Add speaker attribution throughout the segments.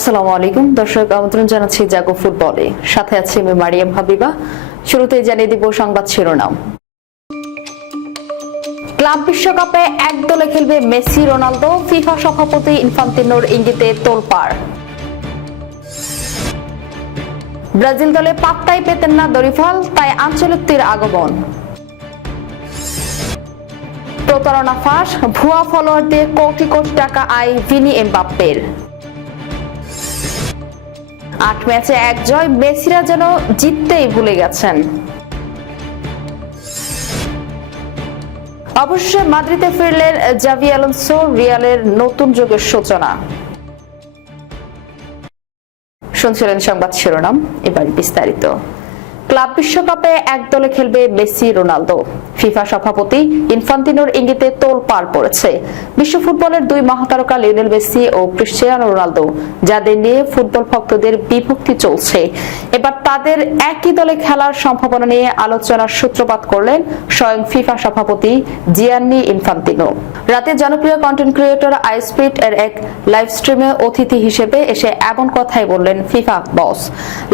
Speaker 1: আসসালামু আলাইকুম। দর্শক, আমন্ত্রণ জানাচ্ছি জাগো ফুটবলে। সাথে আছি আমি মারিয়াম হাবিবা। শুরুতেই জানিয়ে দিব সংবাদ শিরোনাম। ক্লাব বিশ্বকাপে এক দলে খেলবে মেসি, রোনালদো, ফিফা সভাপতি ইনফান্তিনোর ইঙ্গিতে তোলপাড়। ব্রাজিল দলে পাত্তাই পেতেন না দরিফাল, তাই আঞ্চলিকটির আগমন। প্রতারণা ফাঁস, ভুয়া ফলোয়ার দিয়ে কোটি কোটি টাকা আয় ভিনি এমবাপ্পের। আট ম্যাচে এক জয়, মেসিরা যেন জিততেই ভুলে গেছেন। অবশেষে মাদ্রিদে ফিরলেন জাভি অ্যালোনসো, রিয়ালের নতুন যুগের সূচনা। শুনছিলেন সংবাদ শিরোনাম এবার বিস্তারিত। ক্লাব বিশ্বকাপে এক দলে খেলবে মেসি, রোনালদো। ফিফা সভাপতি ইনফান্তিনোর ইঙ্গিতে তোল পার পড়েছে। বিশ্ব ফুটবলের দুই মহাতারকা লিওনেল মেসি ও ক্রিশ্চিয়ানো রোনালদো, যাদের নিয়ে ফুটবল ভক্তদের বিভক্তি চলছে। এবার তাদের একই দলে খেলার সম্ভাবনা নিয়ে আলোচনার সূত্রপাত করলেন স্বয়ং ফিফা সভাপতি জিয়ান্নি ইনফান্তিনো। রাতে জনপ্রিয় কন্টেন্ট ক্রিয়েটর আইসপিট এর এক লাইভ স্ট্রিমে অতিথি হিসেবে এসে এমন কথাই বললেন ফিফা বস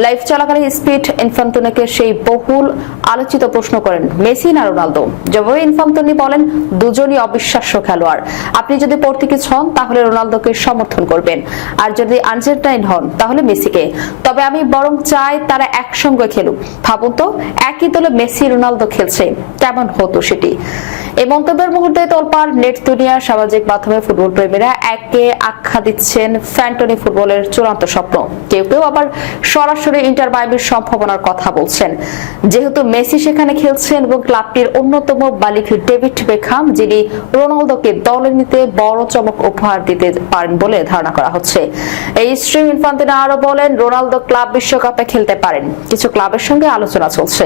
Speaker 1: লাইভ চলাকালীন স্পিড ইনফান্তিনোকে সেই বহুল আলোচিত প্রশ্ন করেন, মেসি না রোনালদো? জবাবে ইনফান্তনি বলেন, দুজনই অবিশ্বাস্য খেলোয়াড়। আপনি যদি পর্তুগিজ হন, তাহলে রোনালদোকে সমর্থন করবেন। আর যদি আর্জেন্টাইন হন, তাহলে মেসিকে। তবে আমি বরং চাই তারা একসঙ্গে খেলুক। ভাবুন তো, একই দলে মেসি, রোনালদো খেলছে। কেমন হতো সেটি? এই মন্তব্যের মুহূর্তে তোলপার নেট দুনিয়া সামাজিক মাধ্যমে ফুটবল প্রেমীরা একে আখ্যা দিচ্ছেন ফ্যান্টনি ফুটবলের চূড়ান্ত স্বপ্ন। কেউ কেউ আবার সরাসরি ইন্টার মাইমির সম্ভাবনার কথা বলছেন। যেহেতু মেসি সেখানে খেলছেন এবং ক্লাবটির অন্যতম বালিক ডেভিড বেখাম, যিনি রোনালদোকে দলে নিতে বড় চমক উপহার দিতে পারেন বলে ধারণা করা হচ্ছে। এই স্ট্রিম ইনফান্তিনা আরও বলেন, রোনালদো ক্লাব বিশ্বকাপে খেলতে পারেন। কিছু ক্লাবের সঙ্গে আলোচনা চলছে।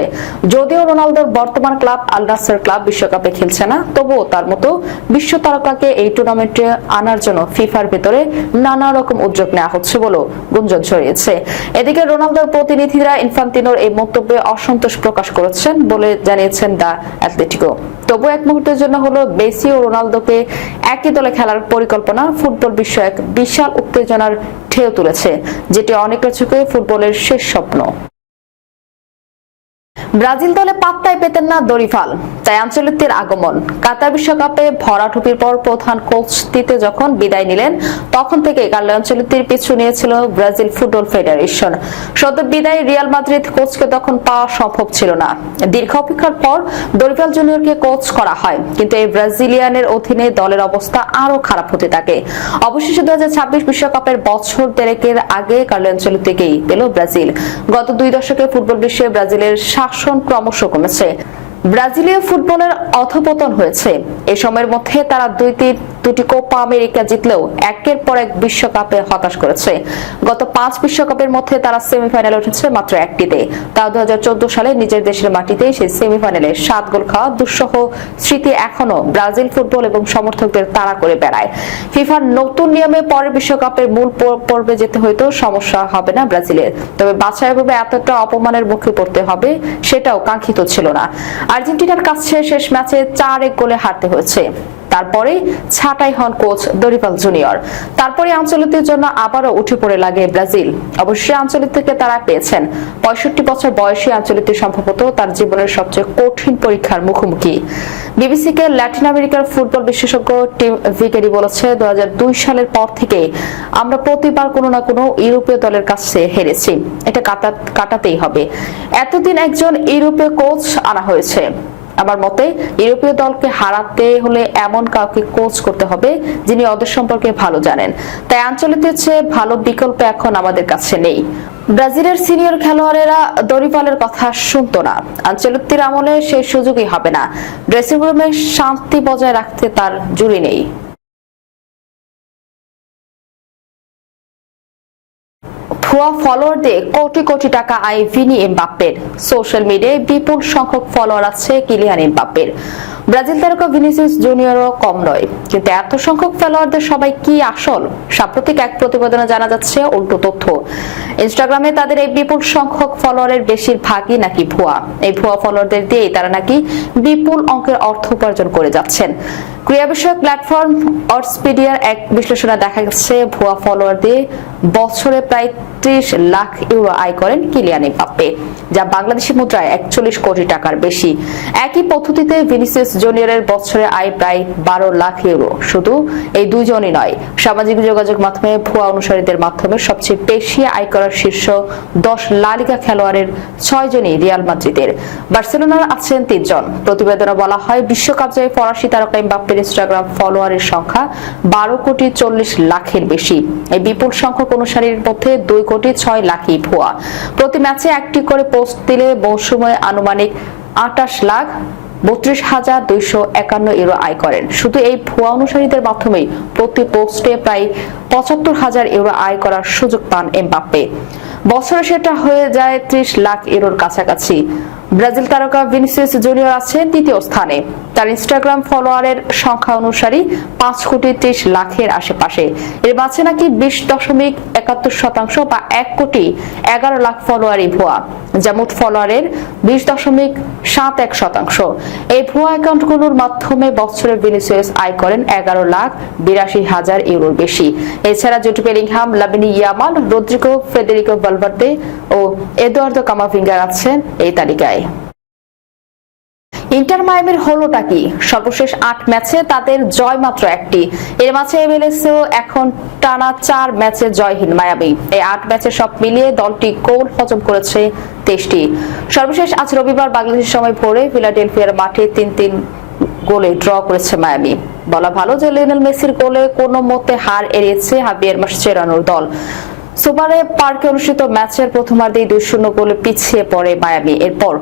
Speaker 1: যদিও রোনালদোর বর্তমান ক্লাব আল নাসর ক্লাব বিশ্বকাপে খেলছে না, তবুও তার মতো বিশ্ব তারকাকে এই টুর্নামেন্টে আনার জন্য ফিফার ভেতরে নানা রকম উদ্যোগ নেওয়া হচ্ছে বলেও গুঞ্জন ছড়িয়েছে। এদিকে রোনালদোর প্রতিনিধিরা ইনফান্তিনোর এই মন্তব্যে অসন্তোষ প্রকাশ করেছেন বলে জানিয়েছেন দা অ্যাথলেটিকো। তবু এক মুহূর্তের জন্য হলো মেসি ও রোনালদোকে একই দলে খেলার পরিকল্পনা ফুটবল বিশ্ব এক বিশাল উত্তেজনার ঢেউ তুলেছে, যেটি অনেকের চোখে ফুটবলের শেষ স্বপ্ন। ব্রাজিল দলে পাত্তাই পেতেন না দরিফাল। তাই আঞ্চলিকদের আগমন। কাতার বিশ্বকাপে ভরাঠুপির পর প্রধান কোচ দিতে যখন বিদায় নিলেন, তখন থেকে কার্লো আঞ্চলিকদের পিছু নিয়েছিল ব্রাজিল ফুটবল ফেডারেশন। সদ্য বিদায় রিয়াল মাদ্রিদ কোচকে তখন পাওয়া সম্ভব ছিল না। দীর্ঘ অপেক্ষার পর দরিফাল জুনিয়রকে কোচ করা হয়। কিন্তু এই ব্রাজিলিয়ানের অধীনে দলের অবস্থা আরও খারাপ হতে থাকে। অবশেষে দু ছাব্বিশ বিশ্বকাপের বছর দেড়েকের আগে কার্লো আঞ্চলিককেই পেল ব্রাজিল। গত দুই দশকে ফুটবল বিশ্বে ব্রাজিলের শাসন ক্রমশ কমেছে। ব্রাজিলীয় ফুটবলের অধপতন হয়েছে। এ সময়ের মধ্যে তারা দুই তিন দুটি কোপা আমেরিকা জিতলেও একের পর এক বিশ্বকাপে হতাশ করেছে। গত পাঁচ বিশ্বকাপের মধ্যে তারা সেমিফাইনালে উঠেছে মাত্র একটিতে। দুহাজার চোদ্দ সালে নিজের দেশের মাটিতে সেই সেমিফাইনালে সাত গোল খাওয়া দুঃসহ স্মৃতি এখনও ব্রাজিল ফুটবল এবং সমর্থকদের তাড়া করে বেড়ায়। ফিফার নতুন নিয়মে পরের বিশ্বকাপের মূল পর্বে যেতে হয়তো সমস্যা হবে না ব্রাজিলের। তবে বাছাইভাবে এতটা অপমানের মুখে পড়তে হবে সেটাও কাঙ্ক্ষিত ছিল না। আর্জেন্টিনার কাছে শেষ ম্যাচে চার এক গোলে হারতে হয়েছে। তারপরে ছাঁটাই হন কোচ দরিপাল জুনিয়র। তারপরে আঞ্চলিকদের জন্য আবারও উঠে পড়ে লাগে ব্রাজিল। অবশ্যই আঞ্চলিক থেকে তারা পেয়েছেন। পঁয়ষট্টি বছর বয়সী আঞ্চলিকটি সম্ভবত তার জীবনের সবচেয়ে কঠিন পরীক্ষার মুখোমুখি। বিবিসিকে ল্যাটিন আমেরিকার ফুটবল বিশেষজ্ঞ টিম ভিকেরি বলেছে দু হাজার দুই সালের পর থেকে আমরা প্রতিবার কোনো না কোনো ইউরোপীয় দলের কাছে হেরেছি। এটা কাটাতেই হবে। এতদিন একজন ইউরোপীয় কোচ আনা হয়েছে। আমার মতে ইউরোপীয় দলকে হারাতে হলে এমন কাউকে কোচ করতে হবে যিনি ওদের সম্পর্কে ভালো জানেন। তাই আঞ্চলিকের চেয়ে ভালো বিকল্প এখন আমাদের কাছে নেই। ব্রাজিলের সিনিয়র খেলোয়াড়েরা দরিপালের কথা শুনত না। আঞ্চলিকটির আমলে সেই সুযোগই হবে না। ড্রেসিং রুমে শান্তি বজায় রাখতে তার জুড়ি নেই। ভুয়া ফলোয়ার দিয়ে কোটি কোটি টাকা আয়, ভিনি এমবাপ্পের। সোশ্যাল মিডিয়ায় বিপুল সংখ্যক ফলোয়ার আছে কিলিয়ান এমবাপ্পের। ব্রাজিল তারকা ভিনিসিয়াস জুনিয়রও কম নয়। কিন্তু এত সংখ্যক ফলোয়ারদের সবাই কি আসল? সাম্প্রতিক এক প্রতিবেদনে জানা যাচ্ছে উল্টো তথ্য। ইনস্টাগ্রামে তাদের এই বিপুল সংখ্যক ফলোয়ারের বেশিরভাগই নাকি ভুয়া। এই ভুয়া ফলোয়ারদের দিয়েই তারা নাকি বিপুল অঙ্কের অর্থ উপার্জন করে যাচ্ছেন। ক্রিয়া বিষয়ক প্ল্যাটফর্ম অর্সপিডিয়ার এক বিশ্লেষণে দেখা গেছে, ভুয়া ফলোয়ার দিয়ে বছরে প্রায় ত্রিশ লাখ ইউরো আয় করেন কিলিয়ান এমবাপ্পে, যা বাংলাদেশি মুদ্রায় একচল্লিশ কোটি টাকার বেশি। একই পদ্ধতিতে ভিনিসিয়াস জুনিয়রের বছরে আয় প্রায় বারো লাখ ইউরো। শুধু এই দুইজনই নয়, সামাজিক যোগাযোগ মাধ্যমে, ভুয়া অনুসারীদের মাধ্যমে সবচেয়ে বেশি আয় করার শীর্ষ দশ লালিগা খেলোয়াড়ের ছয় জনই রিয়াল মাদ্রিদের। বার্সেলোনার আছেন তিনজন। প্রতিবেদনে বলা হয়, বিশ্বকাপ জয়ী ফরাসি তারকা এমবাপ্পের ইনস্টাগ্রাম ফলোয়ারের সংখ্যা বারো কোটি চল্লিশ লাখের বেশি। এই বিপুল সংখ্যক অনুসারীর মধ্যে দুই কোটি ছয় লাখই ভুয়া। প্রতি ম্যাচে একটি করে পোস্ট দিলে মৌসুমে আনুমানিক আটাশ লাখ বত্রিশ হাজার দুইশো একান্ন ইউরো আয় করেন। শুধু এই ভুয়া অনুসারীদের মাধ্যমেই প্রতি পোস্টে প্রায় পঁচাত্তর হাজার ইউরো আয় করার সুযোগ পান এমবাপ্পে। বছরে সেটা হয়ে যায় ত্রিশ লাখ ইউরোর কাছাকাছি। ব্রাজিল তারকা ভিনিসিয়াস জুনিয়র দ্বিতীয় স্থানে। তার ইনস্টাগ্রাম ফলোয়ারের সংখ্যা অনুসারী পাঁচ কোটি ত্রিশ লাখের আশেপাশে। এর মাঝে নাকি বিশ দশমিক একাত্তর শতাংশ বা এক কোটি এগারো লাখ ফলোয়ারই ভুয়া। যা মোট ফলোয়ারের বিশ দশমিক সাত এক শতাংশ। এই ভুয়া অ্যাকাউন্টগুলোর মাধ্যমে বছরে ভিনিসিয়াস আয় করেন এগারো লাখ বিরাশি হাজার ইউরোর বেশি। এছাড়া Jude Bellingham, Lamine Yamal Rodrygo Federico Valverde ও এদুয়ার্দো কামাভিঙ্গার আছেন এই তালিকায়। ইন্টার মায়ামির হলোটা কি? সর্বশেষ আট ম্যাচে তাদের জয় মাত্র একটি। এর মাঝে এমএলএসও এখন টানা চার ম্যাচে জয়হীন মায়ামি। এই আট ম্যাচে সব মিলিয়ে দলটি গোল হজম করেছে তেইশটি। সর্বশেষ আজ রবিবার বাংলাদেশের সময় ভোরে ফিলাডেলফিয়ার মাঠে তিন তিন গোলে ড্র করেছে মায়ামি। বলা ভালো যে লিওনেল মেসির গোলে কোনো মতে হার এড়িয়েছে হাবিয়ার মাসচেরানোর দল। সুপারে পার্কে অনুষ্ঠিত ম্যাচের প্রথমার্ধেই দুই শূন্য গোলে পিছিয়ে পড়ে মায়ামি। এরপর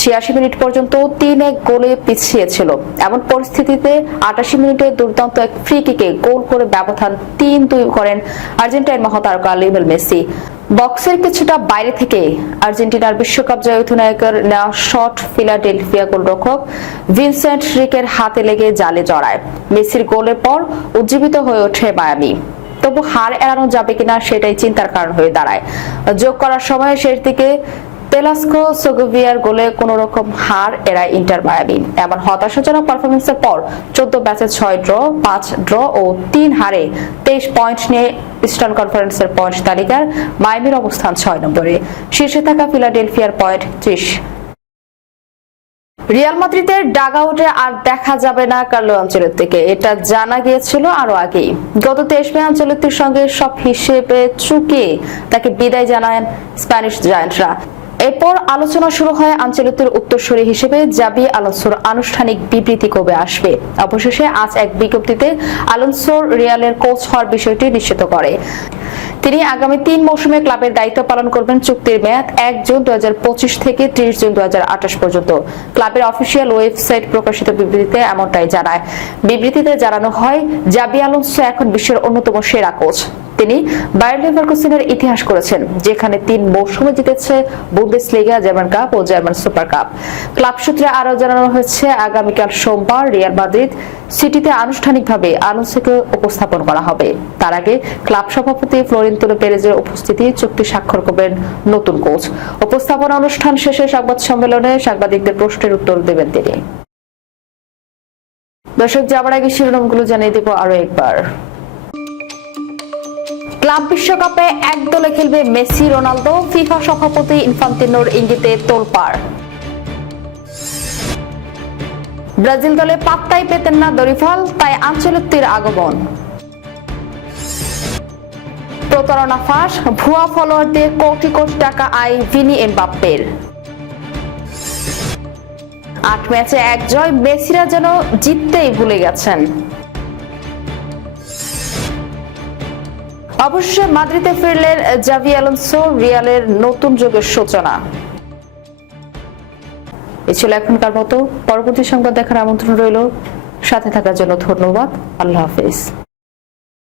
Speaker 1: ছিয়াশি মিনিট পর্যন্ত তিন এক গোলে পিছিয়ে ছিল এমন পরিস্থিতিতে আটাশি মিনিটে দুর্দান্ত এক ফ্রি কিকে গোল করে ব্যবধান তিন দুই করেন আর্জেন্টাইন মহাতারকা লিওনেল মেসি। বক্সের কিছুটা বাইরে থেকে আর্জেন্টিনার বিশ্বকাপ জয় অধিনায়কের নেওয়া শট ফিলাডেলফিয়া গোলরক্ষক ভিনসেন্ট রিকের হাতে লেগে জালে জড়ায়। মেসির গোলের পর উজ্জীবিত হয়ে ওঠে মায়ামি। তবু হার এড়ানো যাবে কিনা সেটাই চিন্তার কারণ হয়ে দাঁড়ায়। যোগ করার সময় শেষ দিকে তেলাস্কো, সোগোভিয়ার গোলে কোন রকম হার এড়ায় ইন্টার এমন হতাশাজনক পারফরমেন্সের পর চোদ্দ ম্যাচে ছয় ড্র, পাঁচ ড্র ও তিন হারে তেইশ পয়েন্ট নিয়ে ইস্টার্ন কনফারেন্সের পয়েন্ট তালিকার মায়ামির অবস্থান ছয় নম্বরে। শীর্ষে থাকা ফিলাডেলফিয়ার পয়েন্ট ত্রিশ। রিয়াল মাদ্রিদের ডাগআউটে আর দেখা যাবে না কার্লো আঞ্চলিক এটা জানা গিয়েছিল আরও আগেই। গত তেইশ মে আঞ্চলিকটির সঙ্গে সব হিসেবে চুকে তাকে বিদায় জানান স্প্যানিশ জায়ান্টরা। এরপর আলোচনা শুরু হয় আঞ্চলিকটির উত্তরসূরি হিসেবে জাবি আলোনসোর আনুষ্ঠানিক বিবৃতি কবে আসবে। অবশেষে আজ এক বিজ্ঞপ্তিতে আলোনসোর রিয়ালের কোচ হওয়ার বিষয়টি নিশ্চিত করে। তিনি আগামী তিন মৌসুমে ক্লাবের দায়িত্ব পালন করবেন চুক্তির মেয়াদ এক জুন দুই হাজার পঁচিশ থেকে ত্রিশ জুন দু হাজার আঠাশ পর্যন্ত। ক্লাবের অফিসিয়াল ওয়েবসাইট প্রকাশিত বিবৃতিতে এমনটাই জানায়। বিবৃতিতে জানানো হয়, জাবি আলোনসো এখন বিশ্বের অন্যতম সেরা কোচ। তিনি বায়ার লেভারকুসেনের ইতিহাস করেছেন, যেখানে তিন মৌসুমে জিতেছে বুন্দেসলিগা, জার্মান কাপ ও জার্মান সুপার কাপ। ক্লাব সূত্রে আরও জানানো হয়েছে, আগামীকাল সোমবার রিয়াল মাদ্রিদ সিটিতে আনুষ্ঠানিকভাবে আলোনসোকে উপস্থাপন করা হবে। তার আগে ক্লাব সভাপতি ফ্লোরেন্তিনো পেরেজের উপস্থিতি চুক্তি স্বাক্ষর করবেন নতুন কোচ। উপস্থাপনা অনুষ্ঠান শেষে সংবাদ সম্মেলনে সাংবাদিকদের প্রশ্নের উত্তর দেবেন তিনি। দর্শক যাবার আগে শিরোনামগুলো জানিয়ে দেব আরও একবার। ক্লাব বিশ্বকাপে এক দলে খেলবে মেসি, রোনালদো, ফিফা সভাপতি ইনফান্তিনোর ইঙ্গিতে তোলপাড়। ব্রাজিল দলে পাত্তাই পেতেন না দরিফাল, তাই আঞ্চলিকটির আগমন। প্রতারণা ফাঁস, ভুয়া ফলোয়ার দিয়ে কোটি কোটি টাকা আয় ভিনি এমবাপ্পের। আট ম্যাচে এক জয়, মেসিরা যেন জিততেই ভুলে গেছেন। অবশেষে মাদ্রিদে ফিরলেন জাভি আলোনসো, রিয়ালের নতুন যুগের সূচনা। এ ছিল এখনকার মতো। পরবর্তী সংবাদ দেখার আমন্ত্রণ রইল। সাথে থাকার জন্য ধন্যবাদ। আল্লাহ হাফিজ।